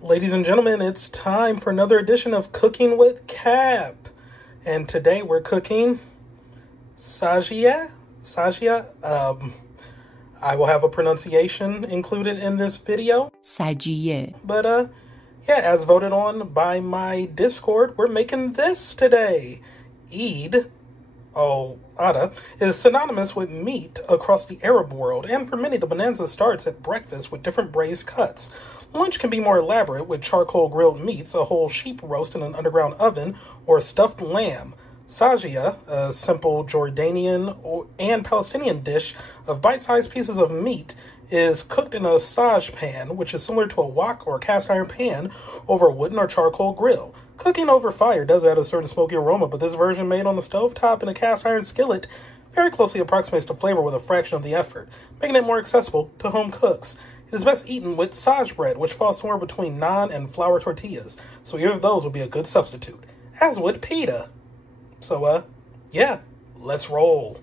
Ladies and gentlemen, it's time for another edition of Cooking with Cap. And today we're cooking Sajiyeh. I will have a pronunciation included in this video. Sajiyeh. But yeah, as voted on by my Discord, we're making this today. Eid al-Adha is synonymous with meat across the Arab world, and for many the bonanza starts at breakfast with different braised cuts. Lunch can be more elaborate with charcoal grilled meats, a whole sheep roast in an underground oven, or stuffed lamb. Sajiyeh, a simple Jordanian and Palestinian dish of bite-sized pieces of meat, is cooked in a saj pan, which is similar to a wok or cast iron pan over a wooden or charcoal grill. Cooking over fire does add a certain smoky aroma, but this version made on the stovetop in a cast iron skillet very closely approximates the flavor with a fraction of the effort, making it more accessible to home cooks. It is best eaten with saj bread, which falls somewhere between naan and flour tortillas, so either of those would be a good substitute, as would pita. So, yeah, let's roll.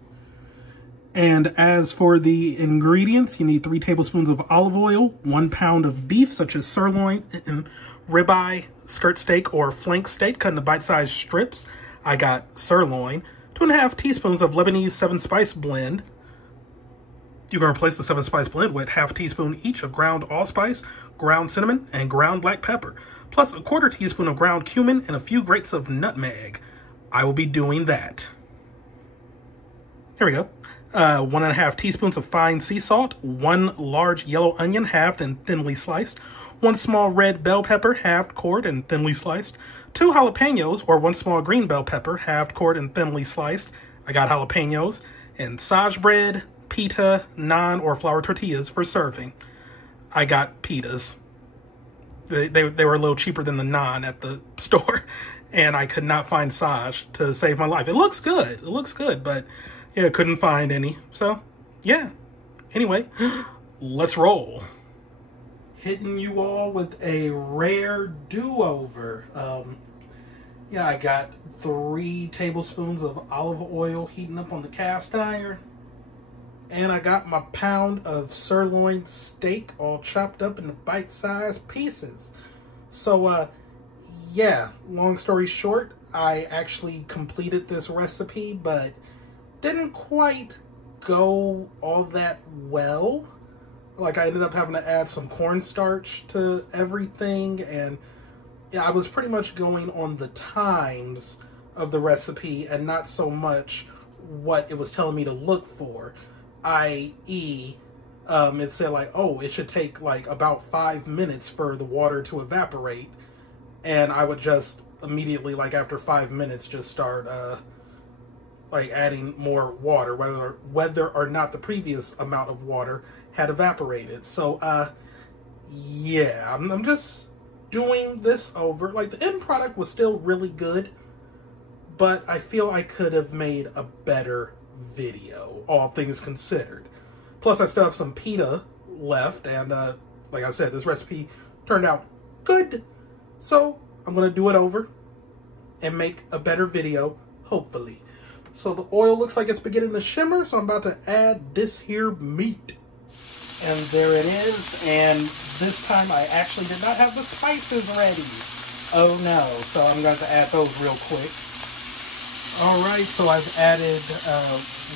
And as for the ingredients, you need 3 tablespoons of olive oil, 1 pound of beef, such as sirloin, and ribeye, skirt steak, or flank steak, cut into bite-sized strips. I got sirloin. 2½ teaspoons of Lebanese 7-spice blend. You're going to replace the 7-spice blend with ½ teaspoon each of ground allspice, ground cinnamon, and ground black pepper, plus a 1/4 teaspoon of ground cumin and a few grates of nutmeg. I will be doing that. Here we go. 1½ teaspoons of fine sea salt, 1 large yellow onion halved and thinly sliced, 1 small red bell pepper halved, cored, and thinly sliced, 2 jalapenos, or 1 small green bell pepper halved, cored, and thinly sliced. I got jalapenos, and saj bread, pita, naan, or flour tortillas for serving. I got pitas. They were a little cheaper than the naan at the store, and I could not find saj to save my life. It looks good, but yeah, couldn't find any. So, yeah. Anyway, let's roll. Hitting you all with a rare do-over. Yeah, I got 3 tablespoons of olive oil heating up on the cast iron. And I got my pound of sirloin steak all chopped up into bite-sized pieces. So, yeah, long story short, I actually completed this recipe, but didn't quite go all that well. Like, I ended up having to add some cornstarch to everything, and yeah, I was pretty much going on the times of the recipe and not so much what it was telling me to look for. I.e., it said like, oh, it should take like about 5 minutes for the water to evaporate, and I would just immediately, like after 5 minutes, just start like adding more water, whether or not the previous amount of water had evaporated. So yeah, I'm just doing this over. Like, the end product was still really good, but I feel I could have made a better video, all things considered. Plus, I still have some pita left, and like I said, this recipe turned out good, so I'm gonna do it over and make a better video, hopefully. So the oil looks like it's beginning to shimmer, so I'm about to add this here meat. And there it is, and this time I actually did not have the spices ready. Oh no, so I'm going to add those real quick. Alright, so I've added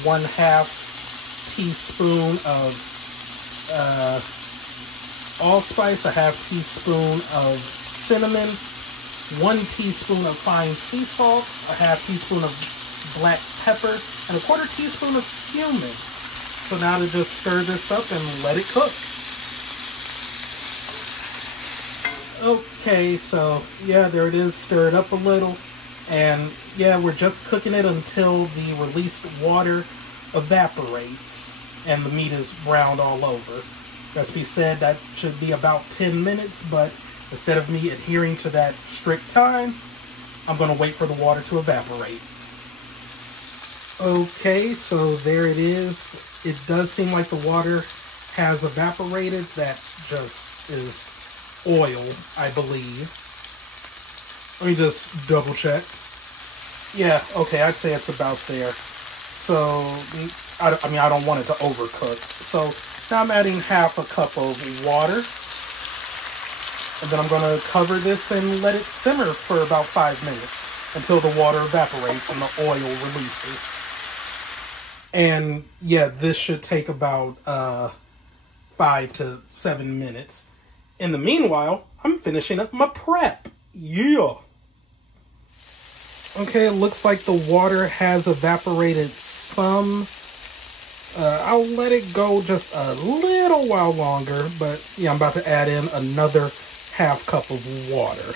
1/2 teaspoon of allspice, a 1/2 teaspoon of cinnamon, 1 teaspoon of fine sea salt, a 1/2 teaspoon of black pepper, and a 1/4 teaspoon of cumin. So now to just stir this up and let it cook. Okay, so yeah, there it is, stirred up a little. And yeah, we're just cooking it until the released water evaporates and the meat is browned all over. Recipe said that should be about 10 minutes, but instead of me adhering to that strict time, I'm going to wait for the water to evaporate. Okay, so there it is. It does seem like the water has evaporated. That just is oil, I believe. Let me just double check. Yeah, okay, I'd say it's about there. So, I mean, I don't want it to overcook. So, now I'm adding 1/2 cup of water. And then I'm going to cover this and let it simmer for about 5 minutes until the water evaporates and the oil releases. And yeah, this should take about 5 to 7 minutes. In the meanwhile, I'm finishing up my prep. Yeah. Okay, it looks like the water has evaporated some. I'll let it go just a little while longer, but yeah, I'm about to add in another half cup of water.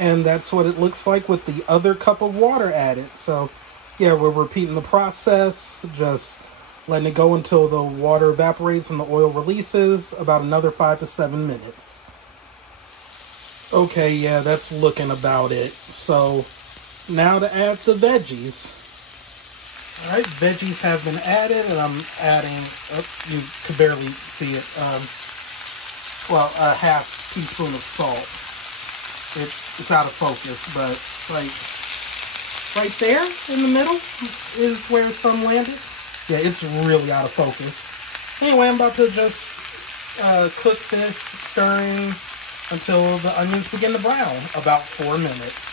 And that's what it looks like with the other cup of water added. So yeah, we're repeating the process, just letting it go until the water evaporates and the oil releases, about another 5 to 7 minutes. Okay, yeah, that's looking about it. So now to add the veggies. Alright, veggies have been added, and I'm adding, you can barely see it, well, a half teaspoon of salt. It's out of focus, but like right there in the middle is where some landed. Yeah, it's really out of focus. Anyway, I'm about to just cook this, stirring until the onions begin to brown, about 4 minutes.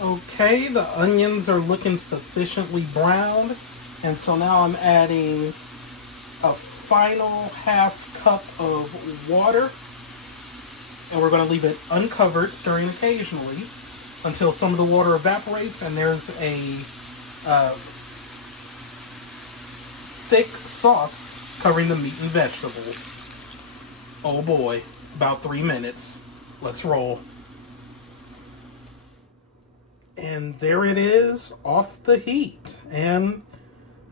Okay, the onions are looking sufficiently browned, and so now I'm adding a final half cup of water, and we're going to leave it uncovered, stirring occasionally, until some of the water evaporates and there's a thick sauce covering the meat and vegetables. Oh boy, about 3 minutes. Let's roll. And there it is, off the heat. And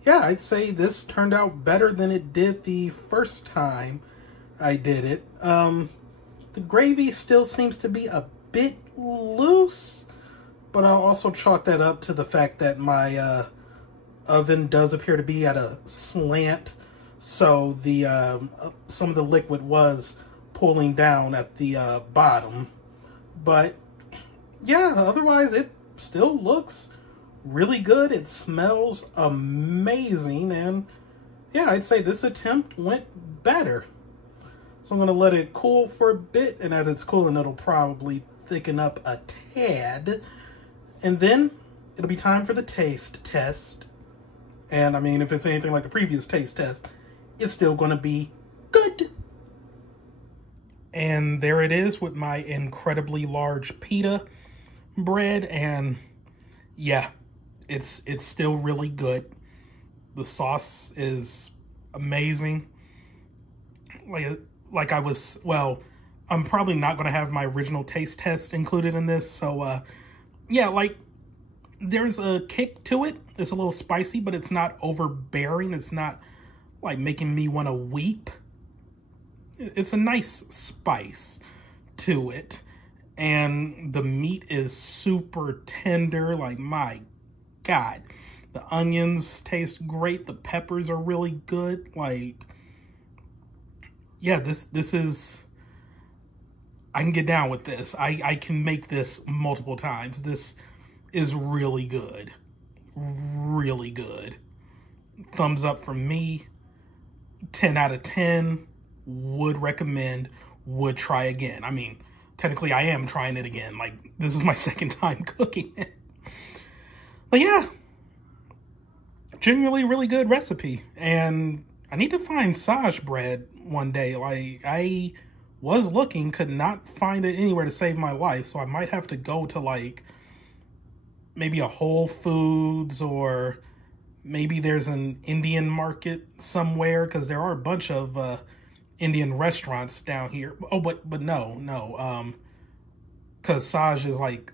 yeah, I'd say this turned out better than it did the first time I did it. The gravy still seems to be a bit loose, but I'll also chalk that up to the fact that my oven does appear to be at a slant, so the some of the liquid was pulling down at the bottom. But yeah, otherwise it still looks really good. It smells amazing, and yeah, I'd say this attempt went better. So I'm going to let it cool for a bit, and as it's cooling, it'll probably thicken up a tad. And then it'll be time for the taste test. And I mean, if it's anything like the previous taste test, it's still going to be good. And there it is with my incredibly large pita bread, and yeah, it's still really good. The sauce is amazing. Like I was, well, I'm probably not going to have my original taste test included in this, so yeah, like there's a kick to it. It's a little spicy, but it's not overbearing. It's not like making me want to weep. It's a nice spice to it. And the meat is super tender. Like, my God. The onions taste great. The peppers are really good. Like, yeah, this is... I can get down with this. I can make this multiple times. This is really good. Really good. Thumbs up from me. 10 out of 10. Would recommend. Would try again. I mean, technically I am trying it again. Like, this is my second time cooking it. But yeah, genuinely really good recipe. And I need to find Saj bread one day. Like, I was looking, could not find it anywhere to save my life. So I might have to go to like maybe a Whole Foods, or maybe there's an Indian market somewhere, because there are a bunch of Indian restaurants down here. Oh, but no, because Saj is like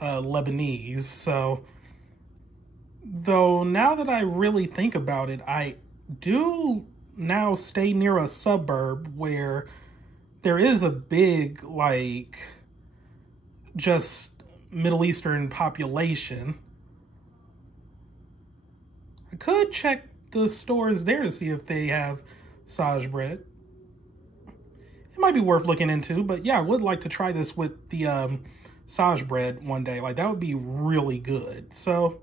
Lebanese. So, though now that I really think about it, I do now stay near a suburb where there is a big, like, just Middle Eastern population. I could check the stores there to see if they have Saj bread. It might be worth looking into, but yeah, I would like to try this with the Saj bread one day. Like, that would be really good. So,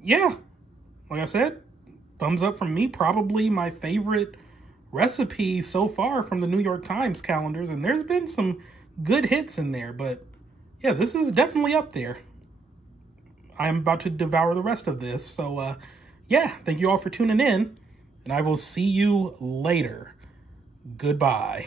yeah, like I said, thumbs up from me. Probably my favorite recipe so far from the New York Times calendars, and there's been some good hits in there, but yeah, this is definitely up there. I'm about to devour the rest of this, so yeah, thank you all for tuning in, and I will see you later. Goodbye.